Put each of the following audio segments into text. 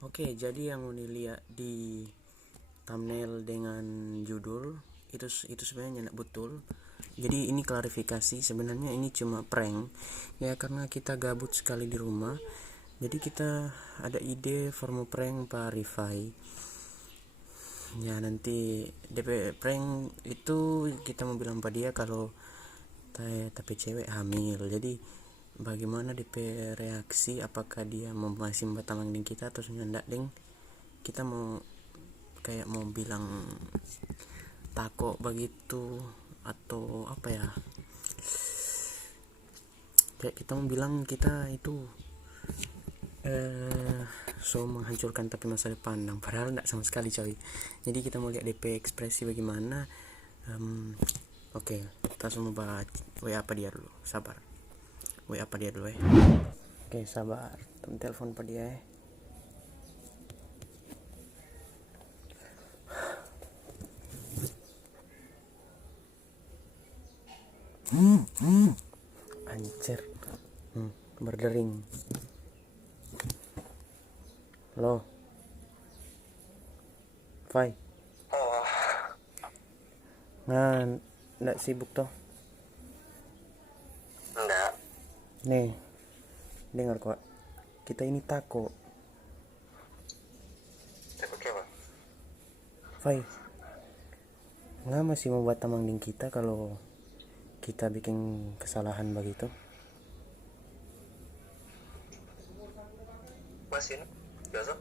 Oke, jadi yang Uni lihat di thumbnail dengan judul itu sebenarnya tidak betul. Jadi ini klarifikasi, sebenarnya ini cuma prank ya, karena kita gabut sekali di rumah. Jadi kita ada ide formu prank Pak Rifai. Ya nanti DP prank itu kita mau bilang pada dia kalau tapi cewek hamil. Jadi bagaimana DP reaksi, apakah dia mau masih bertamang dengan kita atau nyandak ding. Kita mau kayak mau bilang takut begitu atau apa ya, kayak kita mau bilang kita itu so menghancurkan tapi masa depan, padahal tidak sama sekali coy. Jadi kita mau lihat DP ekspresi bagaimana. Oke, kita semua baca WA apa dia dulu, sabar. WA apa dia dulu Oke, sabar, telepon apa dia anjir. Berdering. Halo Fai. Nah, nggak sibuk toh? Enggak. Nih, dengar kok. Kita ini takut. Takut apa? Fai, nggak masih mau buat tamang ding kita kalau kita bikin kesalahan begitu? Masih biasa.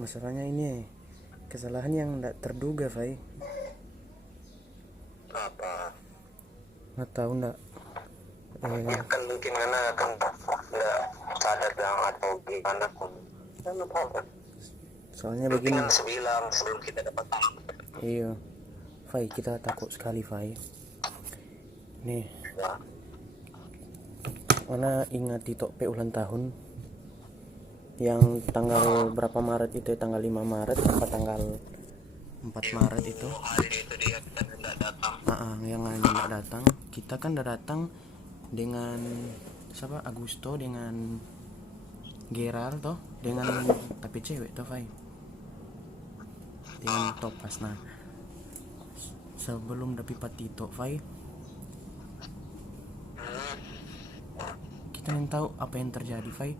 Masalahnya ini kesalahan yang tidak terduga, Fai. Apa? Nggak tahu ndak. Ya kan mungkin karena kan enggak sadar dan atau gimana pun. Kan apa? Soalnya Mungkin begini. kan sebilang sebelum kita dapat tahu. Iya, Fai, kita takut sekali, Fai. Nih, Ya. mana ingat di Tokpe ulang tahun yang tanggal berapa Maret itu ya, tanggal 5 Maret apa tanggal 4 Maret itu. Hari itu dia kita tidak datang. Yang lain tidak datang, kita kan udah datang dengan siapa, Agusto dengan Gerald toh, dengan tapi cewek toh Fai, dengan Topas. Nah, sebelum dapat Patito Fai, kita ingin tahu apa yang terjadi Fai.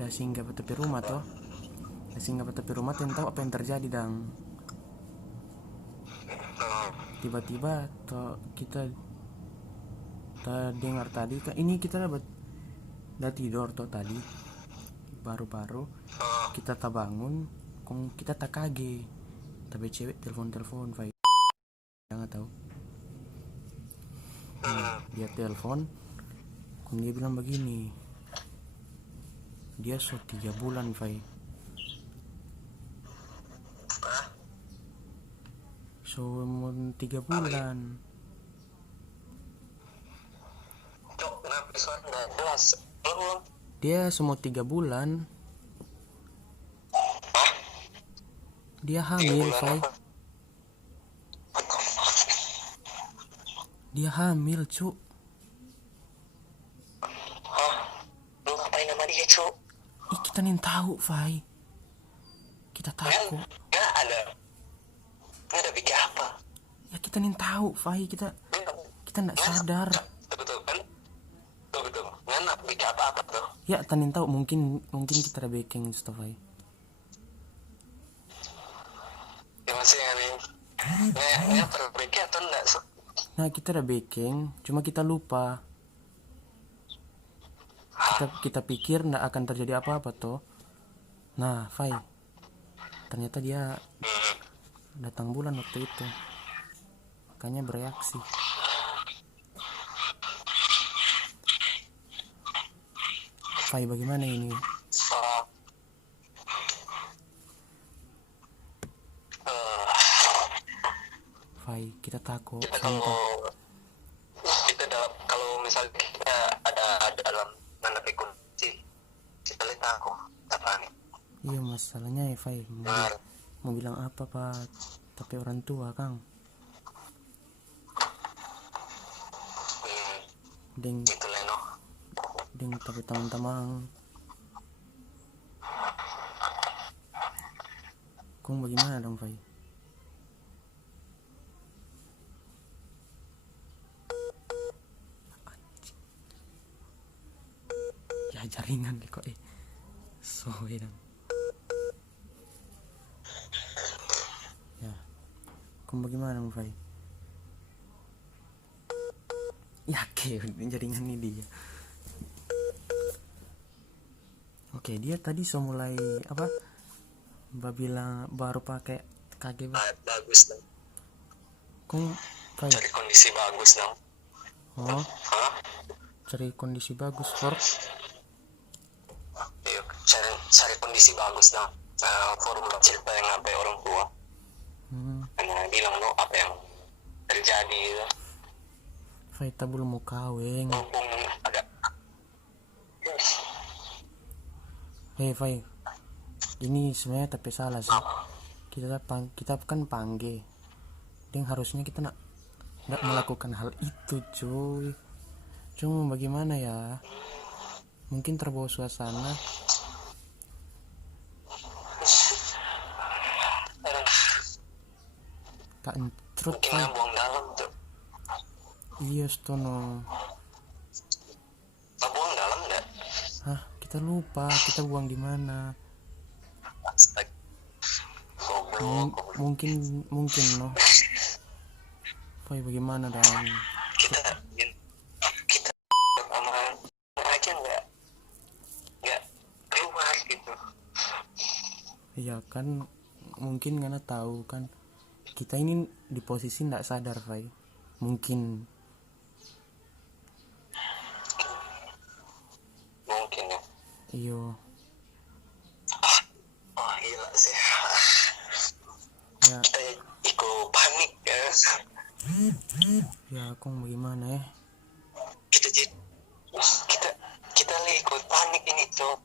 Udah singgah ke tepi rumah toh, udah singgah ke tepi rumah, ingin tahu apa yang terjadi. Dan tiba-tiba toh kita dengar tadi kan, ini kita udah tidur toh tadi, baru-baru kita tak bangun, kita tak kage tapi cewek telepon Fai, nggak tahu. Dia telepon, dia bilang begini, dia 3 bulan Fai, so 3 bulan. Cok, kenapa suara enggak jelas? Ulang. Dia semua 3 bulan dia hamil Fai, dia hamil cuk. Lu ngapain sama dia, Cok? Kita nih tahu Fai, kita takut Enggak ada. Enggak ada pikir apa? ya, kita nih tahu Fai, kita nggak sadar Betul kan? Betul. Enggak pikir apa-apa tuh. ya. Tanin tahu, mungkin kita ada backing stuff Fai. Ya masih nih. Nggak perbaiki atau enggak? Nah, kita ada backing, cuma kita lupa. Kita pikir nggak akan terjadi apa-apa toh. Nah Fai, ternyata dia datang bulan waktu itu, makanya bereaksi. Fai, bagaimana ini? Fai, kita takut. Kita kalau misalnya kita ada dalam tanda kunci, kita lihat aku apa nih? Iya, masalahnya ya Fai, mau bilang apa Pak, tapi orang tua Kang. Ding Gitu Leno. tapi teman-teman Kung bagaimana dong Fai? Ya jaringan kok so dong. Ya, kung bagaimana dong Fai? Ya jaringan ini dia. Oke, dia tadi so mulai apa? Mbak bilang baru pakai KG. Bagus dong. Kung Fai? Cari kondisi bagus dong. Oh, cari kondisi bagus for Yuk, cari kondisi bagus dong. Formula cerita yang sampai orang tua. Karena bilang lo apa yang terjadi gitu. Fai tak belum mau kawin. Mumpung ada. Fai, ini sebenarnya tapi salah sih. Kita kan panggil. Dan harusnya kita nggak melakukan hal itu, cuy. Cuma bagaimana ya? Mungkin terbawa suasana. Tak entrut, Mungkin buang dalam tuh. Iya, stono. Buang dalam enggak? Hah, kita lupa kita buang di mana. Mungkin no. Fai bagaimana dong? Kita sama aja nggak keluar gitu. Iya kan, mungkin karena tahu kan kita ini di posisi nggak sadar, Fai. Mungkin ya. Iyo. Oh gila sih. Ya. Kita ikut panik ya. Ya, aku bagaimana ya? Kita ikut panik ini tuh.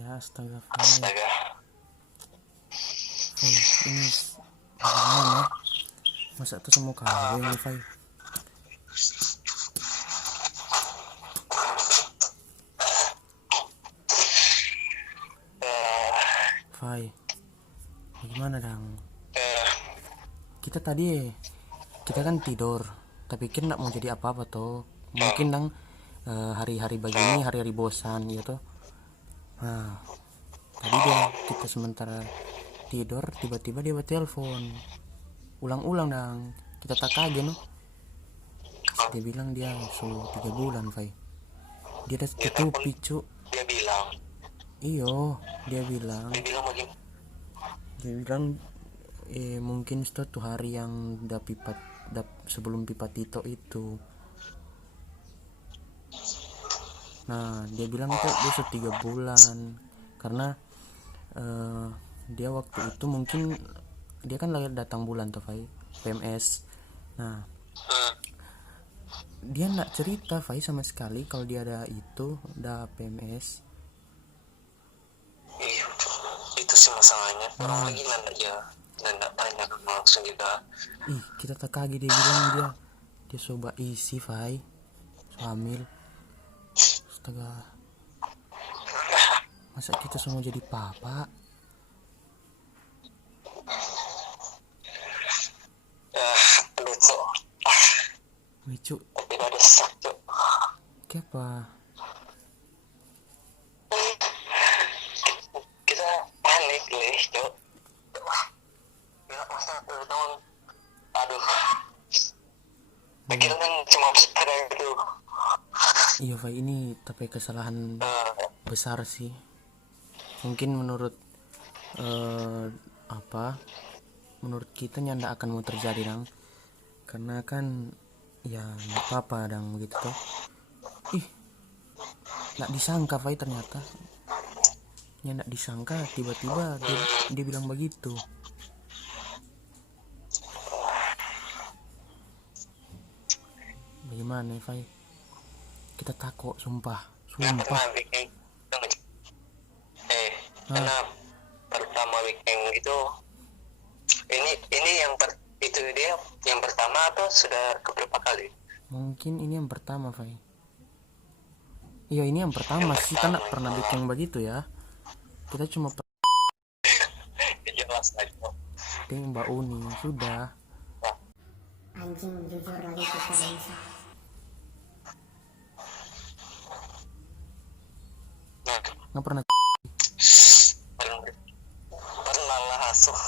Ya, astaga, Fai. Astaga. Fai, ini bagaimana? Masa tuh semua kawin nih, Fai? Fai, bagaimana dong? Kita kan tidur, tapi pikir nggak mau jadi apa-apa toh. Mungkin dong hari-hari begini, hari-hari bosan gitu. Nah, tadi kita sementara tidur, tiba-tiba dia telepon, ulang-ulang dong. Kita tak kaget no. Dia bilang dia 3 bulan, Fai. Dia udah tutupi, cuk. Dia bilang. Iyo, dia bilang bagaimana? Mungkin suatu hari yang sebelum pipa Tito itu. Nah, dia bilang itu dia 3 bulan karena dia waktu itu mungkin dia kan lagi datang bulan tuh, Fai, PMS. Nah, dia nggak cerita, Fai, sama sekali kalau dia ada PMS. Iya, itu sih masalahnya. Orang lagi nanda tanya langsung juga. Kita tak kaget, dia bilang dia coba isi, Fai, hamil. Astaga, masa kita semua jadi papa? Lucu. Tidak ada sakit. Kenapa? Kita panik leh, Cok. Ya masa teman. Aduh. Akhirnya cuma ada itu. Iya, Fai, ini tapi kesalahan besar sih. Mungkin menurut menurut kita ndak akan mau terjadi dong. Karena kan ya nggak apa-apa dong gitu toh. Nggak disangka, Fai, ternyata. Ya nggak disangka tiba-tiba dia bilang begitu. Bagaimana, Fai? Kita takut, sumpah. Karena bikin karena pertama weekend gitu. Ini itu dia yang pertama atau sudah keberapa kali? Mungkin ini yang pertama, Fai. Iya, ini yang pertama sih, kan pernah bikin begitu ya. Kita cuma bahas lagi. Ding Mbak Uni sudah. Anjing jujur lagi kita bisa. Nah, Nggak pernah. pernah lah asuh.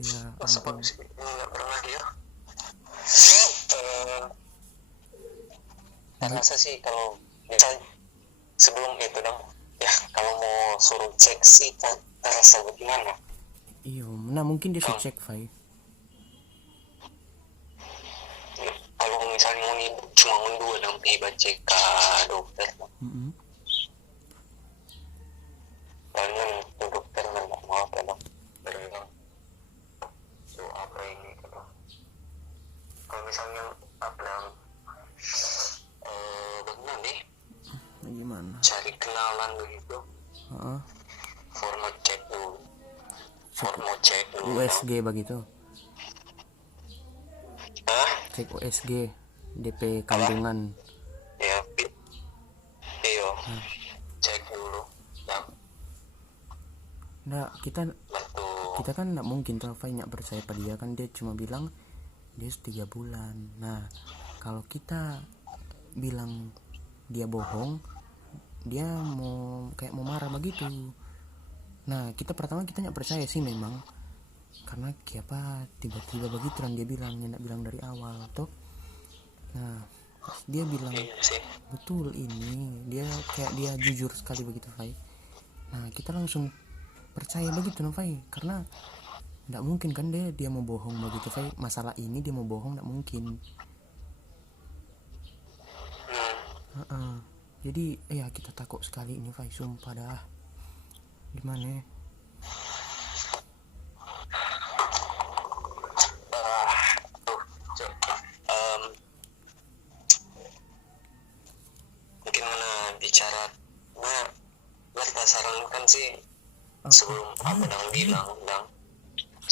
Ya Masa ampun. polisi ini nggak pernah dia. Saya rasa sih kalau misalnya sebelum itu dong, ya kalau mau suruh cek sih kan terasa bagaimana. Iya, nah mungkin dia sudah cek Fai. Kalau misalnya mau cuma dua dong tiba cek ke dokter. Soalnya dokter nggak mau apa dong. Berenang. So apa ini gitu. Kalau misalnya apa dong, bagaimana nih? Gimana? Cari kenalan begitu. Heeh. Format cek dulu. Format cek dulu. USG begitu. Hah? Cek USG, DP kandungan. Ya, iyo. Cek dulu. Ya, Nah, kita betul. kan nggak mungkin tuh Fai nggak percaya pada dia kan, dia cuma bilang dia 3 bulan. Nah, kalau kita bilang dia bohong, dia mau marah begitu. Nah, kita pertama kita nggak percaya sih memang, karena apa tiba-tiba begitu dan dia bilang nggak bilang dari awal tuh. Nah, pas dia bilang Iya sih. betul ini, dia kayak dia jujur sekali begitu Fai. Nah, kita langsung percaya begitu no Fai, karena nggak mungkin kan dia mau bohong begitu Fai. Masalah ini dia mau bohong nggak mungkin. Jadi ya kita takut sekali ini Fai, sumpah dah. Gimana ya? Mungkin mana bicara, nah kita sarankan sih sebelum apa dang bilang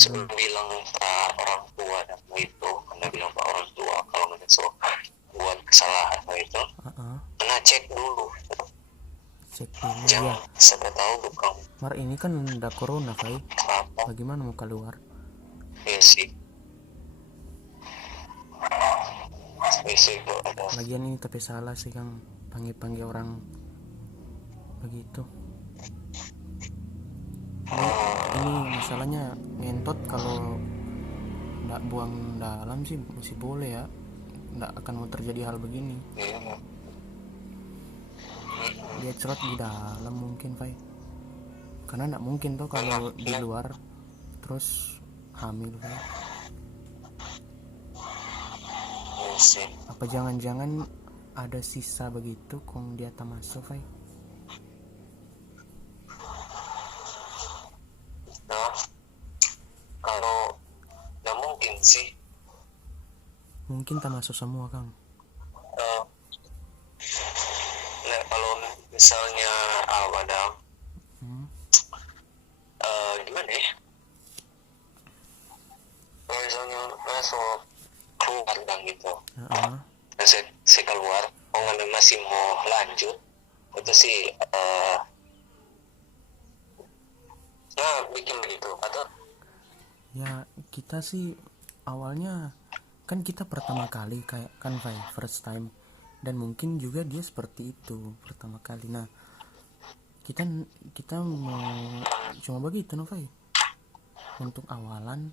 sebelum bilang ke orang tua dan itu karena bilang ke orang tua kalau mana so buat kesalahan itu, mana cek dulu. Cek dulu Jangan ya. siapa tahu bukan Mar ini kan udah corona Fai, apa. bagaimana mau keluar? Iya sih. Itu ada. Lagian ini tapi salah sih Kang, panggil orang begitu. Ini masalahnya ngentot, kalau nggak buang dalam sih masih boleh ya, nggak akan mau terjadi hal begini. Dia cerot di dalam mungkin Fai, karena nggak mungkin tuh kalau di luar terus hamil Fai. Iya sih. Apa jangan-jangan ada sisa begitu kong dia tak masuk Fai? Nah, kalau nggak mungkin sih. Mungkin tak masuk semua Kang. Nah, kalau misalnya apa dong? Gimana ya? Kalau misalnya masuk keluar dong gitu. Saya keluar, kalau masih mau lanjut, itu sih nah bikin begitu atau Ya kita sih awalnya kan kita pertama kali kayak kan Fai, first time, dan mungkin juga dia seperti itu pertama kali. Nah kita mau cuma begitu no Fai, untuk awalan.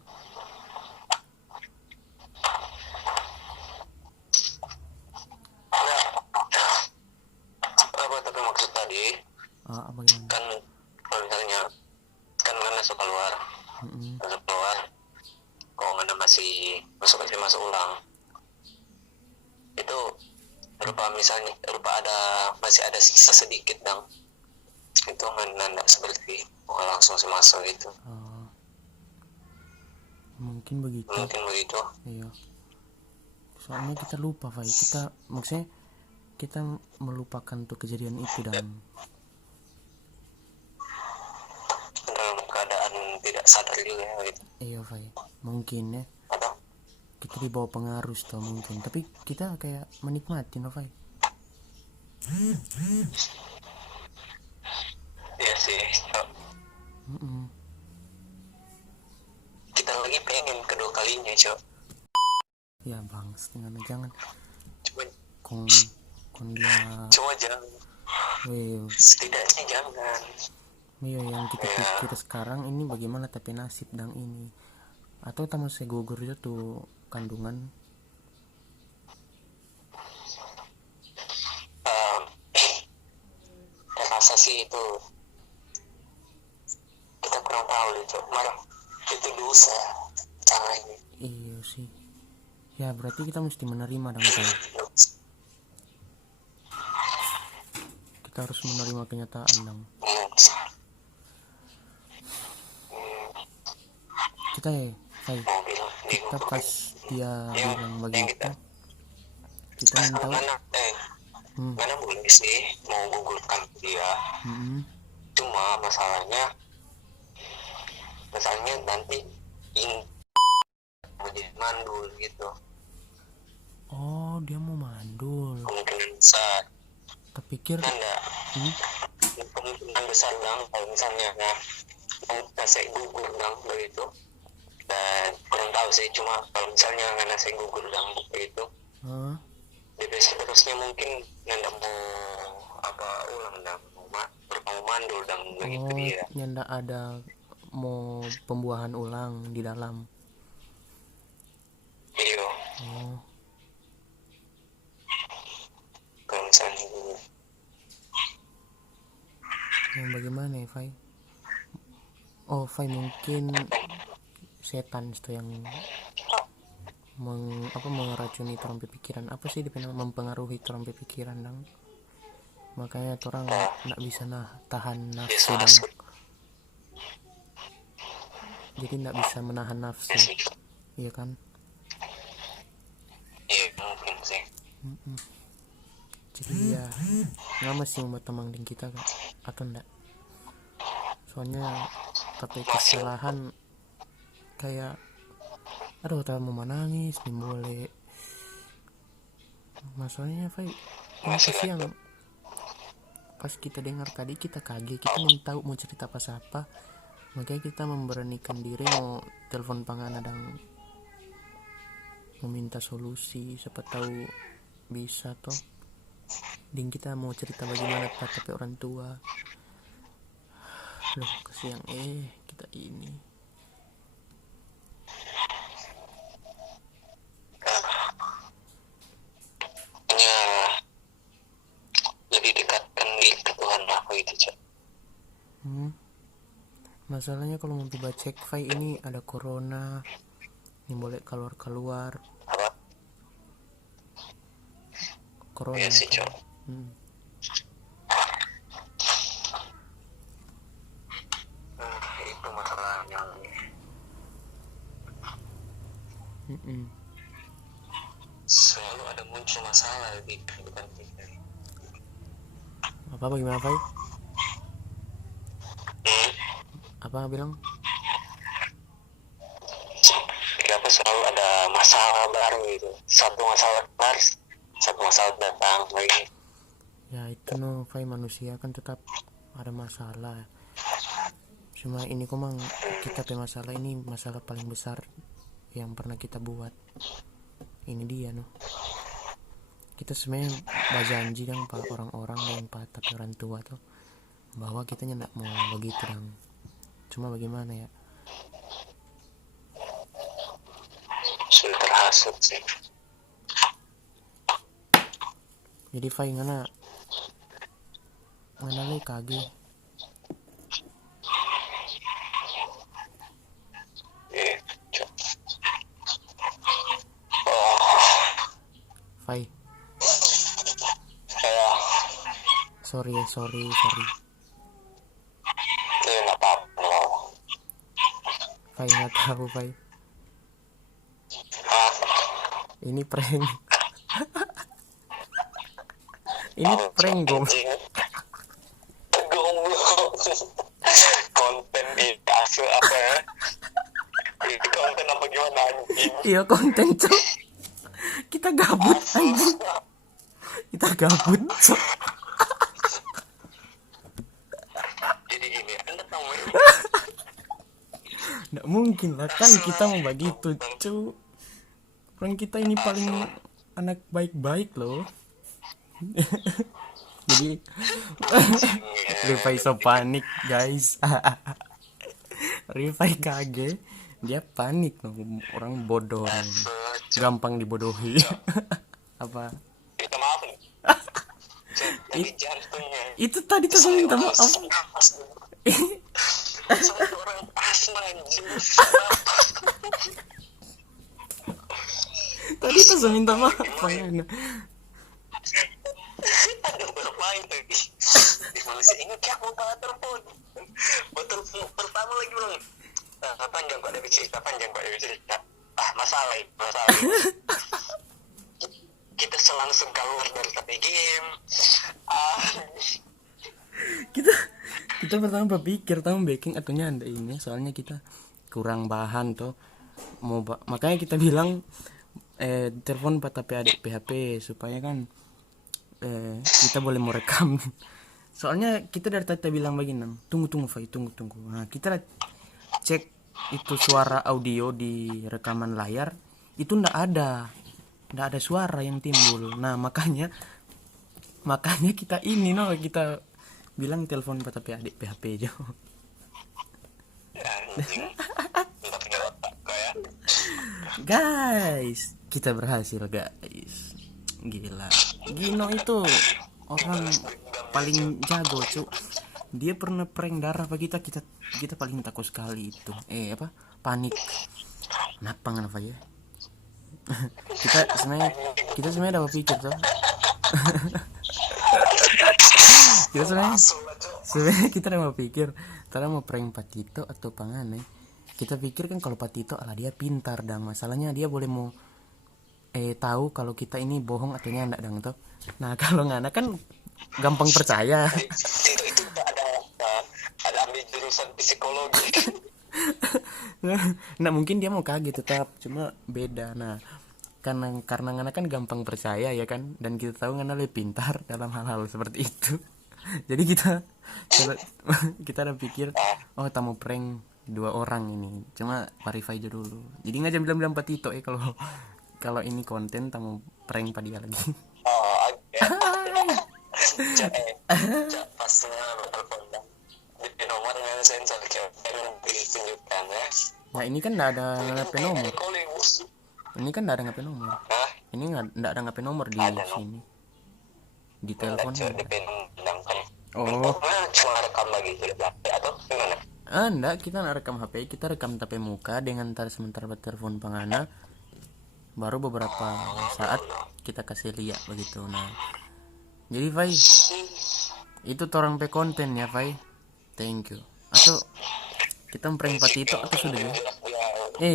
apa tapi maksud tadi Bagaimana? kan kalau misalnya kan masuk keluar masuk keluar kalau nggak masih masuk ulang itu berupa misalnya masih ada sisa sedikit dong, itu nggak seperti langsung masuk itu. Mungkin begitu. Iya, soalnya kita lupa Fai, maksudnya kita melupakan tuh kejadian itu dan dalam keadaan tidak sadar juga gitu. iya Fai, mungkin ya Atau kita dibawa pengaruh tuh mungkin, tapi kita kayak menikmati no Fai. iya sih, ini Cok. Ya bangs, jangan Cuma kon dia jangan, weh. setidaknya jangan. Iya, yang kita pikir sekarang ini bagaimana tapi nasib dang ini, atau tamu saya gugur itu tuh kandungan. Rasa sih itu kita kurang tahu itu, malah itu dosa caranya. Iya sih, ya berarti kita mesti menerima dong Pak. Kita harus menerima kenyataan dong. Kita kita pas dia bilang begitu, kita minta mana boleh sih mau gugurkan dia. Cuma masalahnya nanti mau jadi mandul gitu. Oh, dia mau mandul. Kemungkinan besar. Terpikir kemungkinan besar dong kalau misalnya saya gugur dong begitu. Dan kurang tahu sih, cuma kalau misalnya nggak saya gugur dong begitu. DP seterusnya mungkin nggak mau ulang dan mau mandul dan begitu dia. Nggak ada mau pembuahan ulang di dalam. Iya. Kalau misalnya yang bagaimana ya Fai? Fai mungkin setan itu yang meracuni orang pikiran. Apa sih mempengaruhi orang pikiran dong? Makanya orang nggak bisa tahan nafsu dong. Jadi nggak bisa menahan nafsu, iya kan? Iya mungkin sih. Jadi ya nggak mesti membuat teman kita kan, atau enggak? Soalnya tapi kesalahan kayak aduh tak mau nangis nih boleh. Masalahnya Fai, ini kasihan. Pas kita dengar tadi kita kaget, kita belum tahu mau cerita pas apa, makanya kita memberanikan diri mau telepon Pangana dan meminta solusi, siapa tahu bisa toh. Ding kita mau cerita bagaimana tapi orang tua. Loh kasihan kita ini. Lebih dekatkan diri ke Tuhan aku itu Cak. Masalahnya kalau mau tiba cek Fai ini ada corona, ini boleh keluar. Apa? Corona. Iya sih Cak. Itu masalahnya. Selalu ada muncul masalah di kehidupan kita. Apa bagaimana Fai? Apa bilang? Kenapa selalu ada masalah baru gitu? Satu masalah kelar, satu masalah datang lagi. Ya itu Fai, manusia kan tetap ada masalah. Cuma ini komang kita masalah ini masalah paling besar yang pernah kita buat. Ini dia kita sebenarnya berjanji kan pak orang-orang yang tapi orang tua tuh bahwa kita nggak mau begitu dong. Cuma bagaimana ya, sudah terhasut sih. jadi Fai ngana le kage Fai. Sorry. Nggak apa-apa. Fai nggak tahu Fai. Ini prank. Ini prank gom. Konten di kasus apa ya? Itu konten apa gimana anjing? Iya konten cok. Kita gabut anjing. Kita gabut cok. Jadi gini, Anda tahu Nggak mungkin lah kan kita mau begitu cu. Orang kita ini paling anak baik-baik loh. Jadi Rifai so panik guys. Rifai kaget, dia panik loh. Orang bodoh, gampang dibodohi. Apa? Kita maaf nih. Jadi jantungnya. Itu tadi tuh saya minta maaf. Saya orang asma anjing. Tadi tuh saya minta maaf. Pangan. Ada bermain tadi. Di Malaysia ini kayak mau bawa telepon. Bawa pertama lagi bilang. Panjang Pak Dewi cerita. Masalah. Kita selangsung keluar dari tapi game. Kita pertama berpikir tahu baking atau nyanda ini, soalnya kita kurang bahan tuh. Makanya kita bilang telepon tapi adik PHP supaya kan kita boleh mau rekam. Soalnya kita dari tadi bilang begini, tunggu Fai, tunggu. Nah, kita cek itu suara audio di rekaman layar itu ndak ada suara yang timbul. Nah, makanya kita kita bilang telepon tapi adik PHP aja. Guys, kita berhasil guys. Gila, Gino itu orang paling jago cu. Dia pernah prank darah apa kita paling takut sekali itu. Panik. Kenapa ya? kita sebenarnya udah berpikir tuh. sebenarnya kita udah mau pikir kita mau prank Patito atau Pangane. Kita pikir kan kalau Patito dia pintar, dan masalahnya dia boleh mau tahu kalau kita ini bohong atau nyandak dang tuh. Nah, kalau Ngana kan gampang percaya. Itu ada ambil jurusan psikologi. Nah, mungkin dia mau kaget tetap, cuma beda. Nah, karena Ngana kan gampang percaya ya kan, dan kita tahu Ngana lebih pintar dalam hal-hal seperti itu. Jadi kita udah pikir tak mau prank 2 orang ini, cuma verify aja dulu. Jadi nggak bilang Patito kalau ini konten tak mau prank dia lagi. Pas telepon di nomor yang sensor ditunjukkan ya. Nah, ini kan nggak ada ngapain nomor. Ini kan nggak ada ngapain nomor. Ini nggak ada ngapain nomor di sini. Di telepon. Cuma rekam lagi atau gimana? Enggak, kita nggak rekam HP, kita rekam tapi muka dengan sementara telepon Pangana. Baru beberapa saat kita kasih lihat begitu. Nah, jadi Fai, itu torang pe konten ya Fai. Thank you. Atau kita prank Patito atau sudah ya?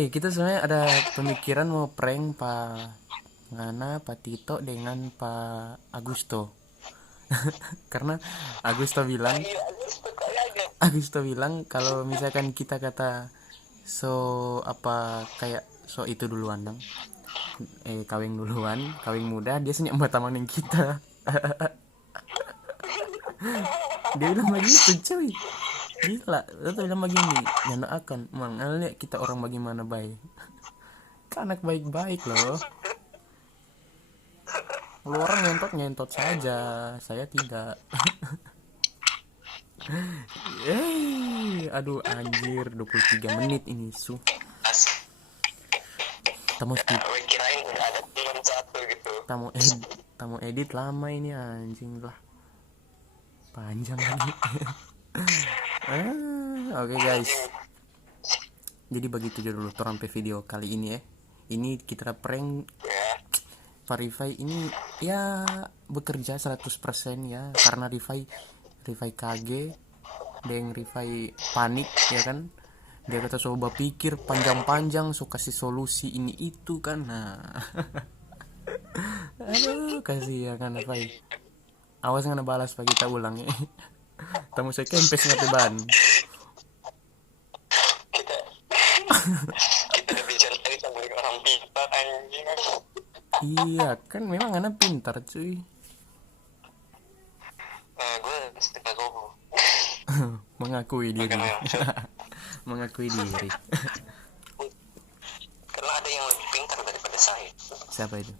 Kita sebenarnya ada pemikiran mau prank Pangana, Patito dengan Pak Agusto. Karena Agusto bilang kalau misalkan kita kata kayak itu duluan dong, kawin muda, dia senyap tamanin kita. Dia bilang begitu cuy, gila. Dia bilang begini, nyana akan lihat kita orang bagaimana baik. Anak baik-baik loh. Lu orang ngentot saja, saya tidak. Aduh anjir, 23 menit ini Kirain udah ada teman satu gitu. Tamu edit lama ini anjing lah. Panjang lagi. Oke guys. Jadi begitu aja dulu sampai video kali ini ya. Ini kita prank Rifai ini ya bekerja 100% ya, karena Rifai kage dan Rifai panik ya kan. Dia kata coba pikir panjang-panjang, so kasih solusi ini itu kan. Nah. Aduh, kasih ya kan Rifai. Awas ngana balas pagi kita ulang ya. Tamu saya kempes ngateban. Kita lebih cantik sama orang pintar anjing. Iya kan, memang anak pintar cuy. Gue setengah gobo. Mengakui diri. Karena ada yang lebih pintar daripada saya. Siapa itu?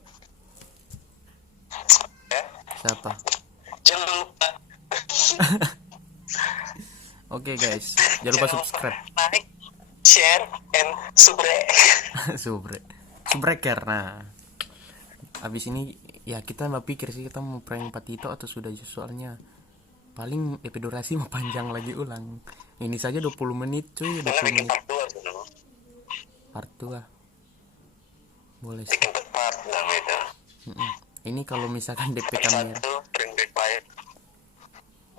Ya, Siapa? jangan lupa Oke guys, jangan lupa subscribe. like, share, and Subreker. Nah, abis ini ya kita mau pikir sih kita mau prank Patito atau sudah, soalnya paling DP durasi mau panjang lagi ulang. Ini saja 20 menit cuy, 20 bikin menit. part 2 dulu. Part 2 boleh sih. Bikin part dan itu. Ini kalau misalkan DP Part kamera. 1 bring back fire.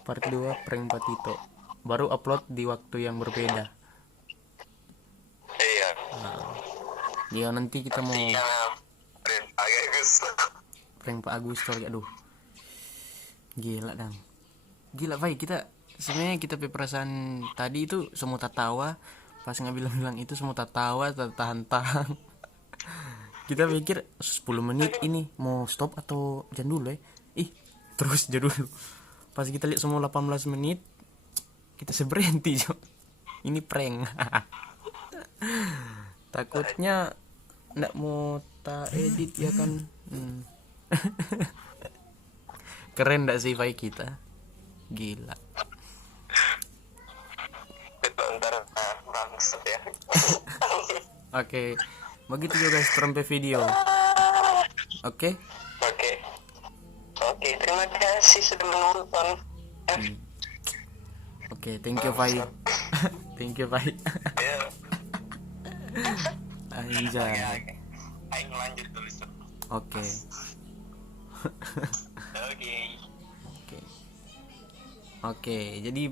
Part 2 prank Patito. Baru upload di waktu yang berbeda. Iya. Ya nanti kita mau Iya. Bring fire guys. prank Pak Agus story. Aduh, gila dang, gila Pak. Kita sebenarnya kita perasaan tadi itu semua tawa, pas nggak bilang itu semua tawa tahan-tahan. Kita pikir 10 menit ini mau stop atau jangan dulu ya. Terus aja dulu. Pas kita lihat semua 18 menit, kita berhenti Jo. Ini prank. Takutnya nggak mau tak edit ya kan. Keren nggak sih Fai kita? Gila. Itu ntar bangsat ya. Oke, begitu juga guys sampai video. Oke. Oke, terima kasih sudah menonton. Oke, thank you Fai. Thank you Fai. Ya. Anjay. Ayo lanjut dulu. Oke. Oke, jadi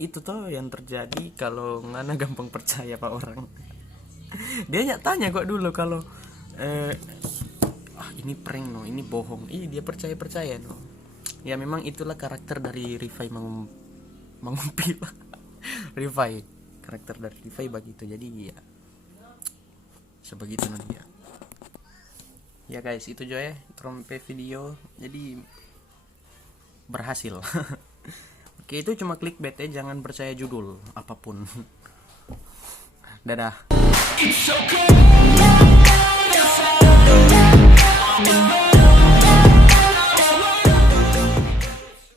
itu tuh yang terjadi kalau ngana gampang percaya pak orang. Dia tanya kok dulu kalau ini prank no, ini bohong. Dia percaya no. Ya memang itulah karakter dari Rifai mengumpil. Rifai, karakter dari Rifai begitu. Jadi ya sebegitu nanti ya. Ya guys, itu aja ya trompe video. Jadi berhasil. Oke, itu cuma clickbait ya, jangan percaya judul apapun. Dadah.